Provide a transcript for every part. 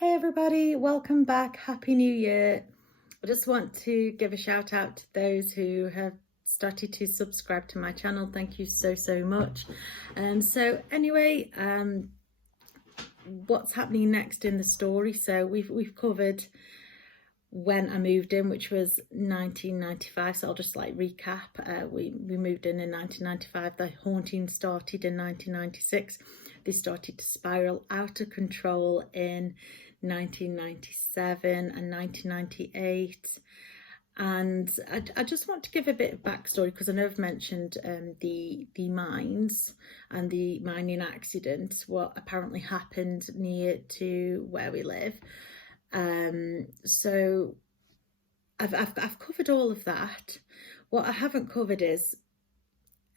Hey everybody, welcome back. Happy New Year. I just want to give a shout out to those who have started to subscribe to my channel. Thank you so much. So anyway, what's happening next in the story? So we've covered when I moved in, which was 1995. So I'll just recap. We moved in 1995. The haunting started in 1996. They started to spiral out of control in 1997 and 1998. And I just want to give a bit of backstory because I know I've mentioned the mines and the mining accident, what apparently happened near to where we live. So I've covered all of that. What I haven't covered is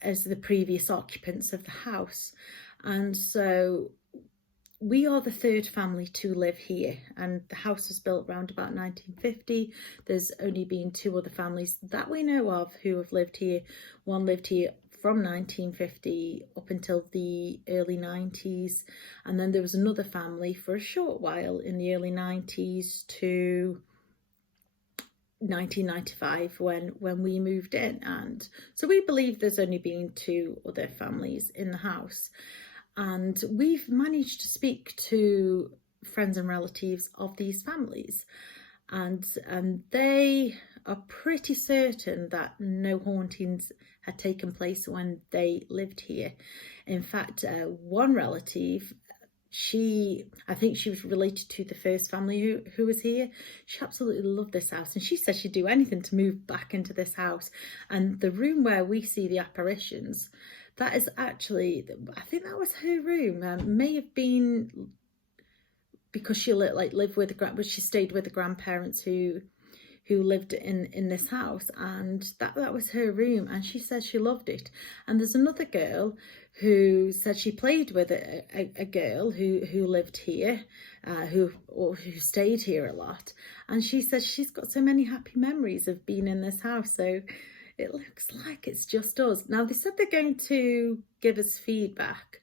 the previous occupants of the house. And so we are the third family to live here, and the house was built around about 1950. There's only been two other families that we know of who have lived here. One lived here from 1950 up until the early 90s, and then there was another family for a short while in the early 90s to 1995 when we moved in. And so we believe there's only been two other families in the house. And we've managed to speak to friends and relatives of these families, and they are pretty certain that no hauntings had taken place when they lived here. In fact, one relative, I think she was related to the first family who was here. She absolutely loved this house, and she said she'd do anything to move back into this house. And the room where we see the apparitions, that is actually, I think that was her room. May have been because she lived with but she stayed with the grandparents who lived in this house, and that was her room, and she said she loved it. And there's another girl who said she played with a girl who lived here, who stayed here a lot, and she said she's got so many happy memories of being in this house. So it looks like it's just us. Now, they said they're going to give us feedback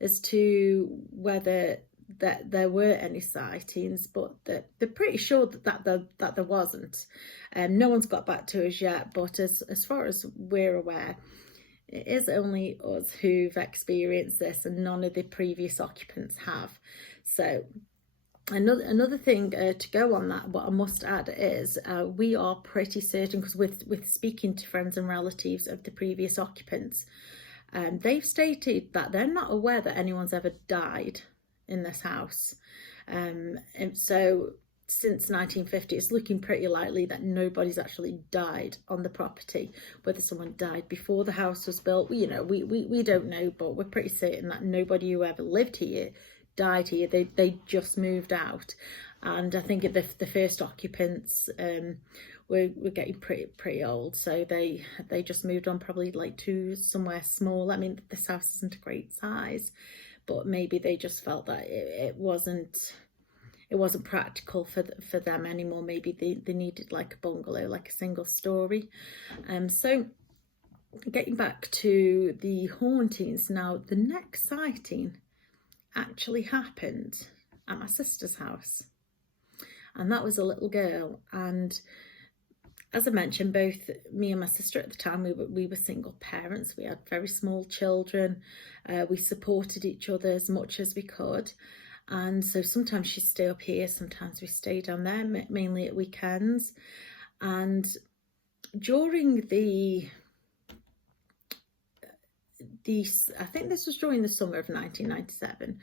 as to whether there were any sightings, but they're pretty sure that there wasn't. No one's got back to us yet, but as far as we're aware, it is only us who've experienced this, and none of the previous occupants have. So another thing to go on that, what I must add is we are pretty certain, because with speaking to friends and relatives of the previous occupants, they've stated that they're not aware that anyone's ever died in this house. And so since 1950, it's looking pretty likely that nobody's actually died on the property. Whether someone died before the house was built, we don't know, but we're pretty certain that nobody who ever lived here died here. They just moved out. And I think the first occupants were getting pretty old, so they just moved on, probably to somewhere small. I mean, this house isn't a great size, but maybe they just felt that it wasn't practical for them anymore. Maybe they needed like a bungalow, like a single story. So getting back to the hauntings now, the next sighting actually happened at my sister's house, and that was a little girl. And as I mentioned, both me and my sister at the time, we were single parents. We had very small children. We supported each other as much as we could. And so sometimes she'd stay up here, sometimes we stay down there, mainly at weekends. And during I think this was during the summer of 1997,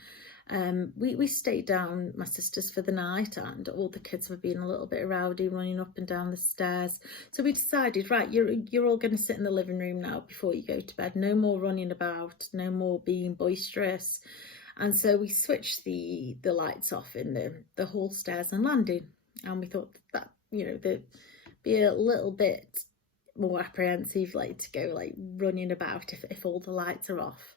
we stayed down my sister's for the night, and all the kids were being a little bit rowdy, running up and down the stairs. So we decided, right, you're all going to sit in the living room now before you go to bed. No more running about, no more being boisterous. And so we switched the lights off in the hall, stairs and landing, and we thought that they'd be a little bit more apprehensive to go running about if all the lights are off.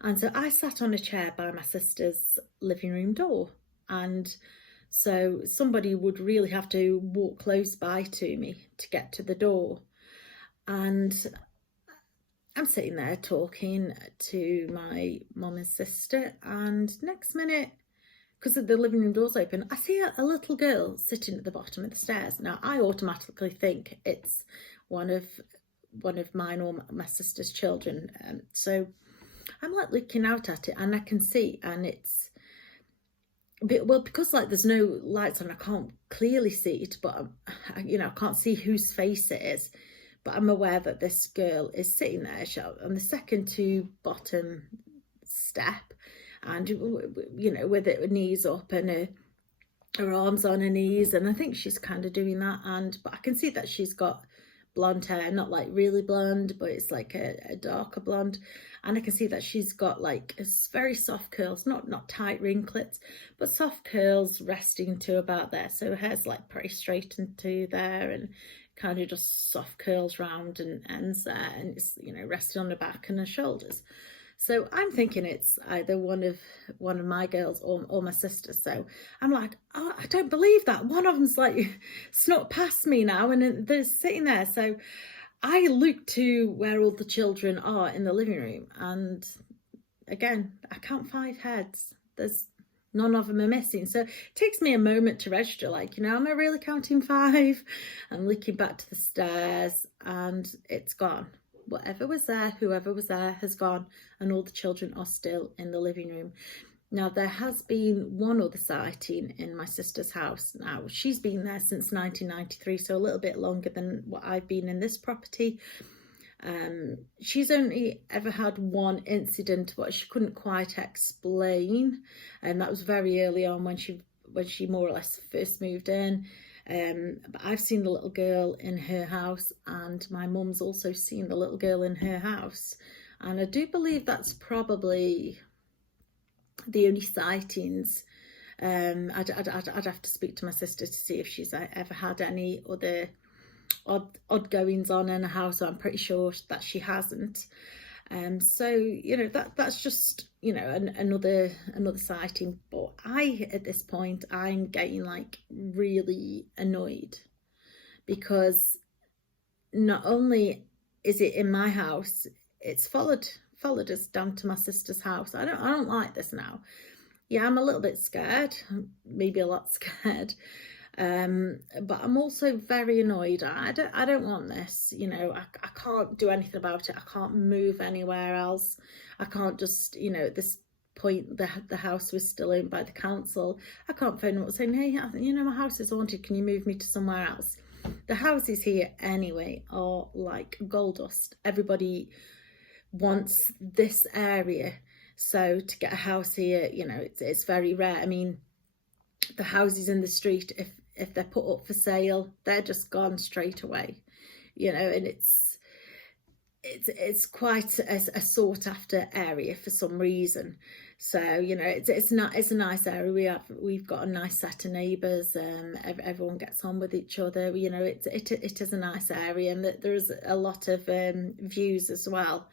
And so I sat on a chair by my sister's living room door, and so somebody would really have to walk close by to me to get to the door. And I'm sitting there talking to my mum and sister, and next minute because the living room door's open, I see a little girl sitting at the bottom of the stairs. Now I automatically think it's one of mine or my sister's children. So I'm like looking out at it, and I can see, and it's well, because like there's no lights on, I can't clearly see it, but I can't see whose face it is. But I'm aware that this girl is sitting there on the second to bottom step, and with her knees up and her arms on her knees, and I think she's kind of doing that. But I can see that she's got blonde hair, not like really blonde, but it's like a darker blonde, and I can see that she's got like very soft curls, not tight ringlets, but soft curls resting to about there. So her hair's like pretty straight into there, and kind of just soft curls round and ends there, and it's resting on the back and her shoulders. So I'm thinking it's either one of my girls or my sister. So I'm like, oh, I don't believe that. One of them's like snuck past me now, and they're sitting there. So I look to where all the children are in the living room, and again, I count 5 heads. There's none of them are missing. So it takes me a moment to register, like, am I really counting 5? I'm looking back to the stairs, and it's gone. Whatever was there, whoever was there has gone, and all the children are still in the living room. Now, there has been one other sighting in my sister's house. Now, she's been there since 1993, so a little bit longer than what I've been in this property. She's only ever had one incident, but she couldn't quite explain, and that was very early on when she more or less first moved in. But I've seen the little girl in her house, and my mum's also seen the little girl in her house, and I do believe that's probably the only sightings. I'd have to speak to my sister to see if she's ever had any other odd goings on in a house. So I'm pretty sure that she hasn't. So that's just another sighting. But at this point I'm getting like really annoyed, because not only is it in my house, it's followed us down to my sister's house. I don't like this now. Yeah, I'm a little bit scared, maybe a lot scared. But I'm also very annoyed. I don't want this. I can't do anything about it. I can't move anywhere else. I can't just, at this point, the house was still owned by the council. I can't phone them up saying, hey, my house is haunted, can you move me to somewhere else? The houses here anyway are like gold dust. Everybody wants this area, so to get a house here, it's very rare. I mean, the houses in the street, if they're put up for sale, they're just gone straight away, and it's quite a sought after area for some reason. So it's a nice area. We've got a nice set of neighbours. Everyone gets on with each other. It is a nice area, and there's a lot of views as well.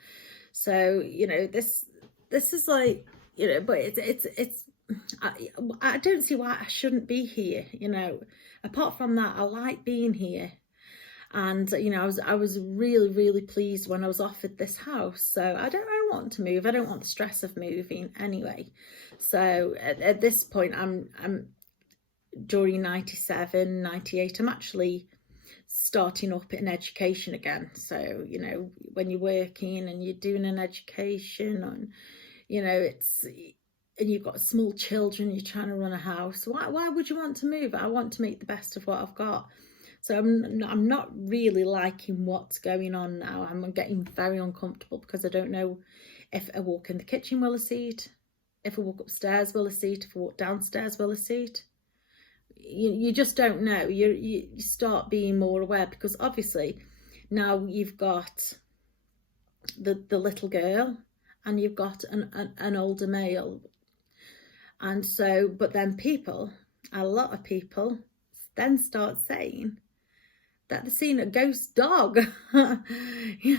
So this is like, but it's I don't see why I shouldn't be here. Apart from that, I like being here, and I was really, really pleased when I was offered this house. So I don't want to move. I don't want the stress of moving anyway. So at this point, I'm during 97, 98, I'm actually starting up in education again. So when you're working and you're doing an education, and and you've got small children, you're trying to run a house, why would you want to move? I want to make the best of what I've got. So I'm not really liking what's going on now. I'm getting very uncomfortable, because I don't know if I walk in the kitchen, will I see it? If I walk upstairs, will I see it? If I walk downstairs, will I see it? You just don't know. You start being more aware, because obviously now you've got the little girl, and you've got an older male, and so, but then a lot of people then start saying that they're seeing a ghost dog. You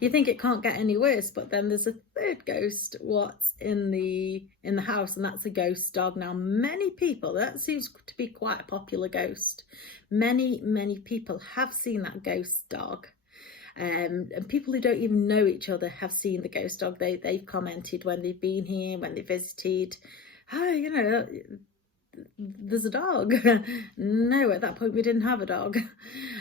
think it can't get any worse, but then there's a third ghost what's in the house, and that's a ghost dog. Now, many people, that seems to be quite a popular ghost. Many people have seen that ghost dog. And people who don't even know each other have seen the ghost dog. They've commented when they've been here, when they visited, oh, there's a dog. No, at that point we didn't have a dog.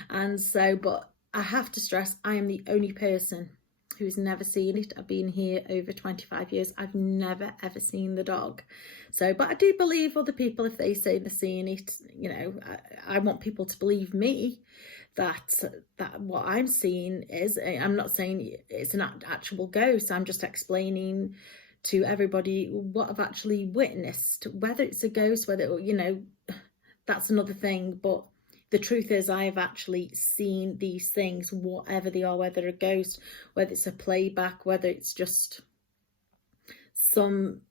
And so, but I have to stress, I am the only person who's never seen it. I've been here over 25 years. I've never ever seen the dog. So, but I do believe other people if they say they're seeing it. I want people to believe me that what I'm seeing is, I'm not saying it's an actual ghost. I'm just explaining to everybody what I've actually witnessed, whether it's a ghost, whether, that's another thing. But the truth is I've actually seen these things, whatever they are, whether a ghost, whether it's a playback, whether it's just some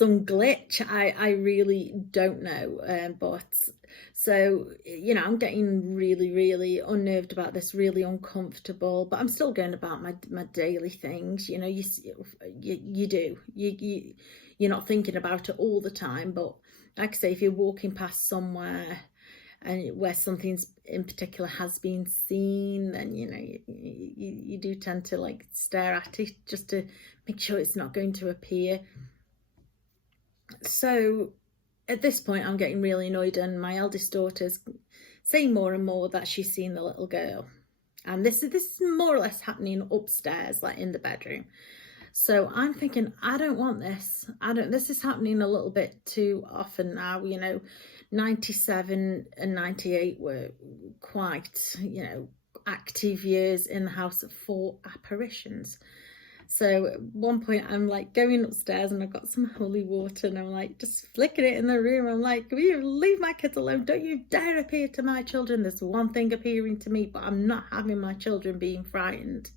some glitch. I really don't know. But so, I'm getting really unnerved about this, really uncomfortable, but I'm still going about my daily things. You do, you're not thinking about it all the time, but like I say, if you're walking past somewhere and where something in particular has been seen, then you do tend to like stare at it just to make sure it's not going to appear. So at this point I'm getting really annoyed, and my eldest daughter's saying more and more that she's seen the little girl, and this is more or less happening upstairs, like in the bedroom. So I'm thinking, I don't want this. This is happening a little bit too often now. 97 and 98 were quite, active years in the house for apparitions. So at one point I'm like going upstairs and I've got some holy water and I'm like just flicking it in the room. I'm like, will you leave my kids alone? Don't you dare appear to my children. There's one thing appearing to me, but I'm not having my children being frightened.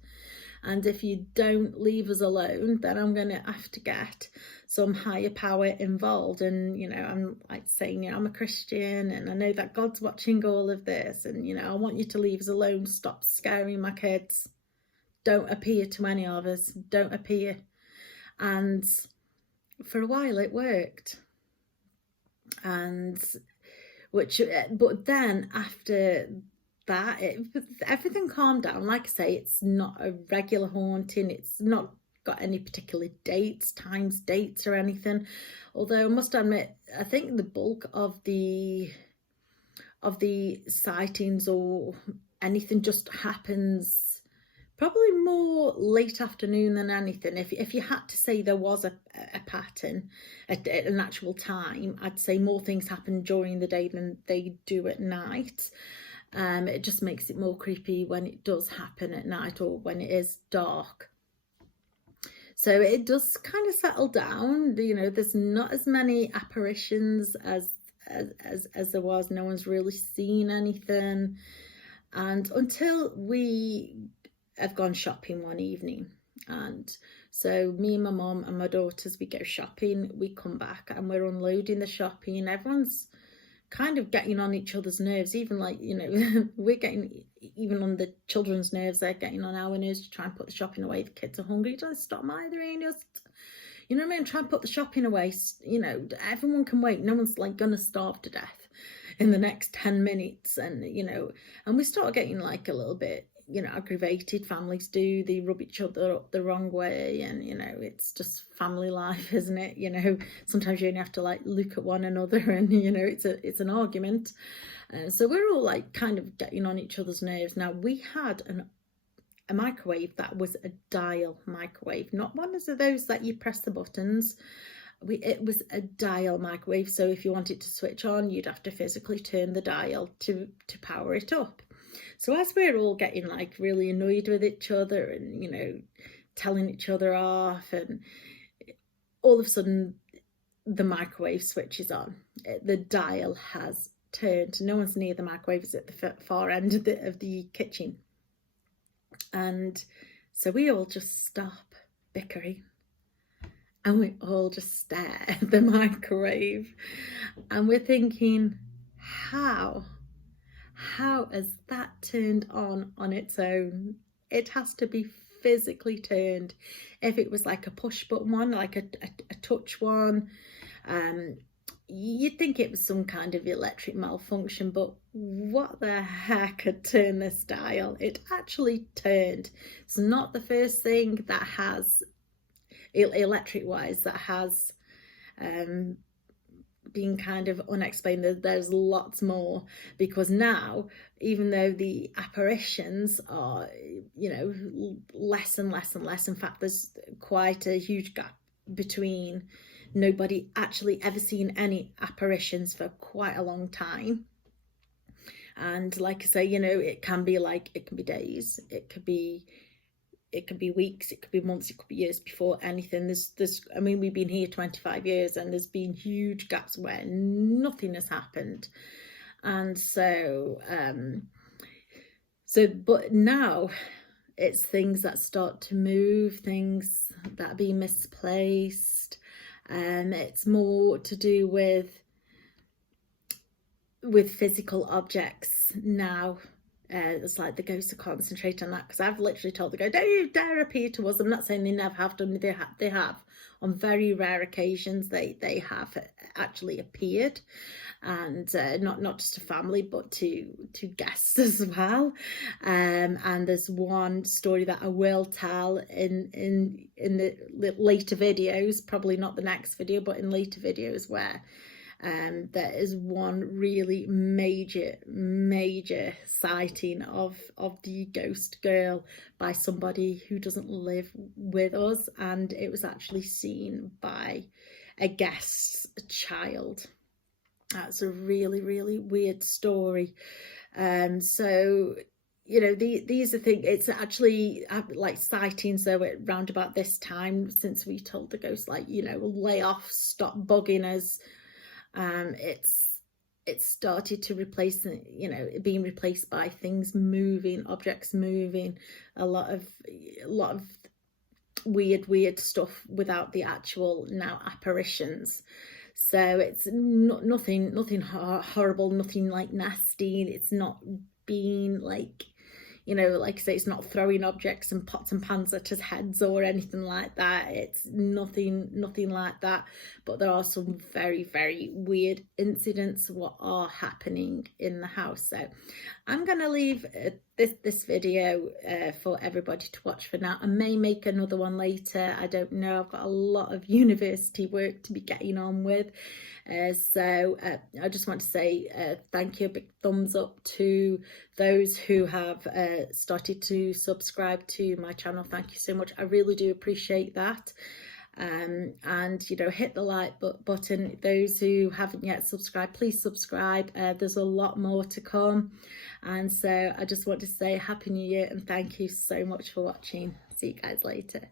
And if you don't leave us alone, then I'm going to have to get some higher power involved. And, I'm like saying, I'm a Christian and I know that God's watching all of this. And, I want you to leave us alone. Stop scaring my kids. Don't appear to any of us. Don't appear. And for a while it worked. But then after that, everything calmed down. Like I say, it's not a regular haunting. It's not got any particular dates or anything. Although I must admit, I think the bulk of the sightings or anything just happens probably more late afternoon than anything. If you had to say there was a pattern at an actual time, I'd say more things happen during the day than they do at night. It just makes it more creepy when it does happen at night or when it is dark. So it does kind of settle down. There's not as many apparitions as there was. No one's really seen anything. And until we have gone shopping one evening, and so me and my mum and my daughters, we go shopping, we come back and we're unloading the shopping. Everyone's kind of getting on each other's nerves, even like, we're getting even on the children's nerves, they're getting on our nerves to try and put the shopping away. The kids are hungry, just stop mothering, just, what I mean, try and put the shopping away. Everyone can wait. No one's like gonna starve to death in the next 10 minutes. And and we start getting like a little bit aggravated. Families do, they rub each other up the wrong way, and it's just family life, isn't it? Sometimes you only have to like look at one another and it's an argument. So we're all like kind of getting on each other's nerves. Now we had a microwave that was a dial microwave, not one of those that you press the buttons. It was a dial microwave, so if you wanted to switch on, you'd have to physically turn the dial to power it up. So as we're all getting like really annoyed with each other and telling each other off, and all of a sudden the microwave switches on. The dial has turned. No one's near the microwave. It's at the far end of the kitchen. And so we all just stop bickering and we all just stare at the microwave, and we're thinking, how has that turned on its own? It has to be physically turned. If it was like a push button one, like a touch one, you'd think it was some kind of electric malfunction, but what the heck had turned this dial? It actually turned. It's not the first thing that has, electric wise, that has being kind of unexplained. There's lots more, because now, even though the apparitions are, you know, less and less and less, in fact there's quite a huge gap between nobody actually ever seen any apparitions for quite a long time. And like I say, you know, it can be days, it could be weeks, it could be months, it could be years before anything. There's I mean, we've been here 25 years and there's been huge gaps where nothing has happened. And so but now it's things that start to move, things that are being misplaced, and it's more to do with physical objects now. It's like the ghosts are concentrating on that, because I've literally told the ghost, don't you dare appear to us. I'm not saying they never have done, they have on very rare occasions, they have actually appeared, and not just to family but to guests as well. And there's one story that I will tell in the later videos, probably not the next video but in later videos, where there is one really major sighting of the ghost girl by somebody who doesn't live with us, and it was actually seen by a guest's child. That's a really weird story. So, you know, these are things, it's actually like sightings though at round about this time, since we told the ghost, like, you know, lay off, stop bugging us. It's started to replace, you know, being replaced by things moving, objects moving, a lot of weird stuff without the actual now apparitions. So it's nothing horrible, nothing like nasty. It's not being like, you know, like I say, it's not throwing objects and pots and pans at his heads or anything like that. It's nothing like that. But there are some very weird incidents what are happening in the house. So I'm going to leave this video for everybody to watch for now. I may make another one later, I don't know. I've got a lot of university work to be getting on with. So I just want to say thank you, a big thumbs up to those who have started to subscribe to my channel. Thank you so much, I really do appreciate that. And you know, hit the like button. Those who haven't yet subscribed, please subscribe. There's a lot more to come, and so I just want to say Happy New Year and thank you so much for watching. See you guys later.